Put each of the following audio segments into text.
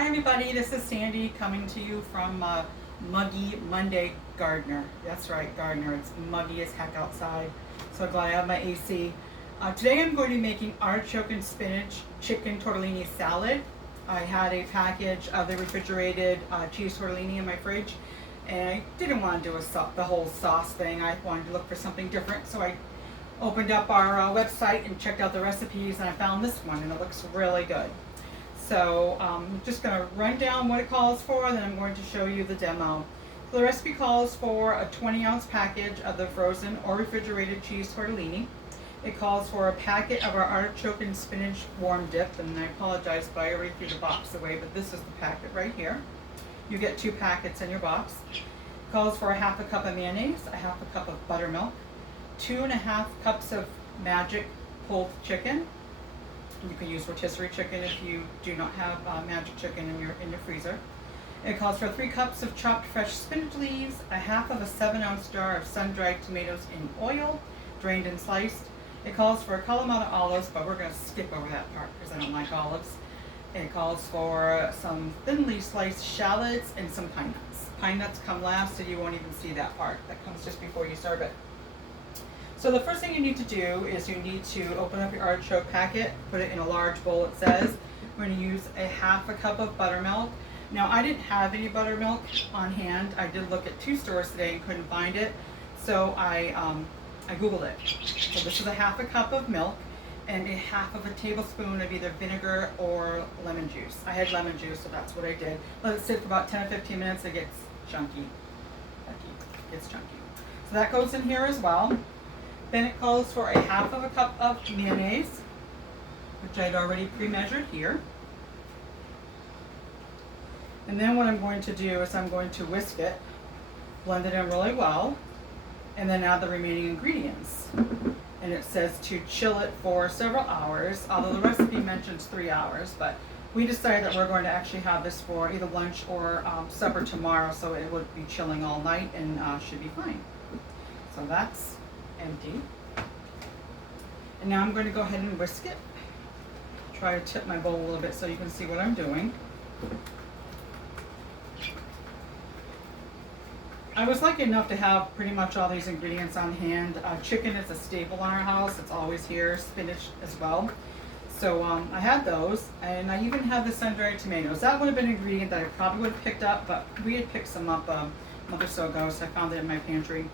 Hi everybody, this is Sandy coming to you from Muggy Monday Gardener. That's right, Gardener. It's muggy as heck outside. So glad I have my AC. Today I'm going to be making artichoke and spinach chicken tortellini salad. I had a package of the refrigerated cheese tortellini in my fridge, and I didn't want to do the whole sauce thing. I wanted to look for something different, so I opened up our website and checked out the recipes, and I found this one, and it looks really good. So I'm just going to run down what it calls for, then I'm going to show you the demo. So the recipe calls for a 20-ounce package of the frozen or refrigerated cheese tortellini. It calls for a packet of our artichoke and spinach warm dip, and I apologize, but I already threw the box away, but this is the packet right here. You get 2 packets in your box. It calls for a half a cup of mayonnaise, a half a cup of buttermilk, 2.5 cups of magic pulled chicken. You can use rotisserie chicken if you do not have magic chicken in your freezer. It calls for 3 cups of chopped fresh spinach leaves, a half of a 7-ounce jar of sun-dried tomatoes in oil, drained and sliced. It calls for a Kalamata olives, but we're going to skip over that part because I don't like olives. It calls for some thinly sliced shallots and some pine nuts. Pine nuts come last, so you won't even see that part. That comes just before you serve it. So the first thing you need to do is you need to open up your artichoke packet, put it in a large bowl, it says. We're going to use a half a cup of buttermilk. Now I didn't have any buttermilk on hand. I did look at 2 stores today and couldn't find it, so I Googled it. So this is a half a cup of milk and a half of a tablespoon of either vinegar or lemon juice. I had lemon juice, so that's what I did. Let it sit for about 10 or 15 minutes, it gets chunky. It gets chunky. So that goes in here as well. Then it calls for a half of a cup of mayonnaise, which I'd already pre-measured here. And then what I'm going to do is I'm going to whisk it, blend it in really well, and then add the remaining ingredients. And it says to chill it for several hours, although the recipe mentions 3 hours, but we decided that we're going to actually have this for either lunch or supper tomorrow, so it would be chilling all night and should be fine. So that's empty. And now I'm going to go ahead and whisk it. Try to tip my bowl a little bit so you can see what I'm doing. I was lucky enough to have pretty much all these ingredients on hand. Chicken is a staple in our house. It's always here. Spinach as well. So I had those, and I even had the sun-dried tomatoes. That would have been an ingredient that I probably would have picked up, but we had picked some up a month or so ago, so I found it in my pantry.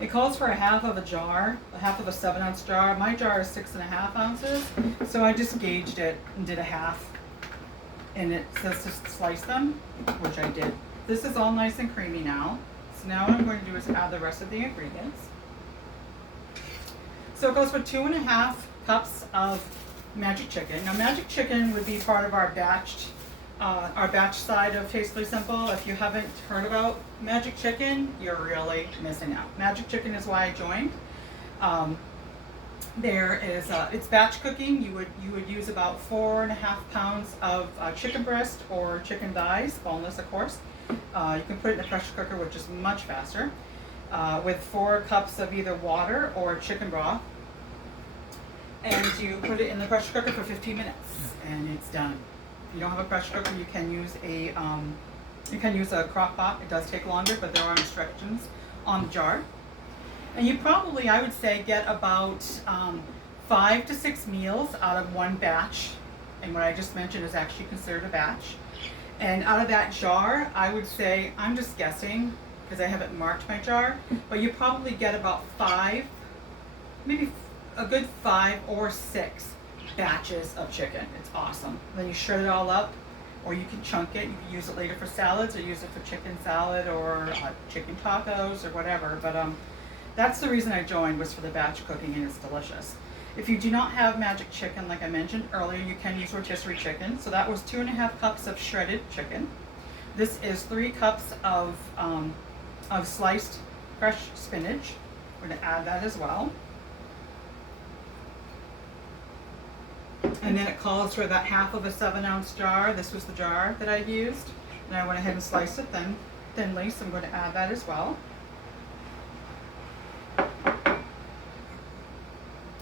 It calls for a half of a jar, a half of a 7-ounce jar. My jar is 6.5 ounces, so I just gauged it and did a half. And it says to slice them, which I did. This is all nice and creamy now. So now what I'm going to do is add the rest of the ingredients. So it goes for 2.5 cups of magic chicken. Now magic chicken would be part of our batch side of Tastefully Simple. If you haven't heard about magic chicken, you're really missing out. Magic chicken is why I joined. It's batch cooking. You would use about 4.5 pounds of chicken breast or chicken thighs, boneless of course. You can put it in a pressure cooker, which is much faster, with 4 cups of either water or chicken broth. And you put it in the pressure cooker for 15 minutes, and it's done. If you don't have a pressure cooker, you can use a crock pot. It does take longer, but there are instructions on the jar. And you probably, I would say, get about 5 to 6 meals out of one batch. And what I just mentioned is actually considered a batch. And out of that jar, I would say, I'm just guessing because I haven't marked my jar, but you probably get about 5, maybe a good 5 or 6 batches of chicken. It's awesome. Then you shred it all up, or you can chunk it. You can use it later for salads, or use it for chicken salad or chicken tacos or whatever. But that's the reason I joined, was for the batch cooking, and it's delicious. If you do not have magic chicken, like I mentioned earlier, you can use rotisserie chicken. So that was 2.5 cups of shredded chicken. This is 3 cups of sliced fresh spinach. We're going to add that as well. And then it calls for that half of a 7-ounce jar. This was the jar that I used. And I went ahead and sliced it thinly, so I'm going to add that as well.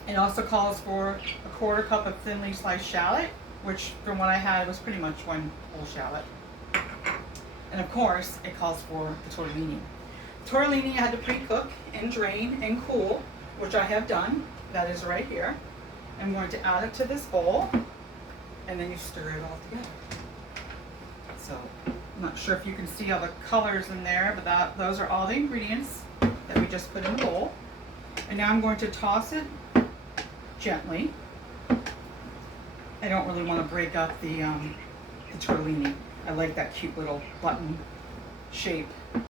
It also calls for a 1/4 cup of thinly sliced shallot, which from what I had was pretty much one whole shallot. And of course, it calls for the tortellini. Tortellini I had to pre-cook and drain and cool, which I have done. That is right here. I'm going to add it to this bowl, and then you stir it all together. So, I'm not sure if you can see all the colors in there, but those are all the ingredients that we just put in the bowl. And now I'm going to toss it gently. I don't really want to break up the tortellini. I like that cute little button shape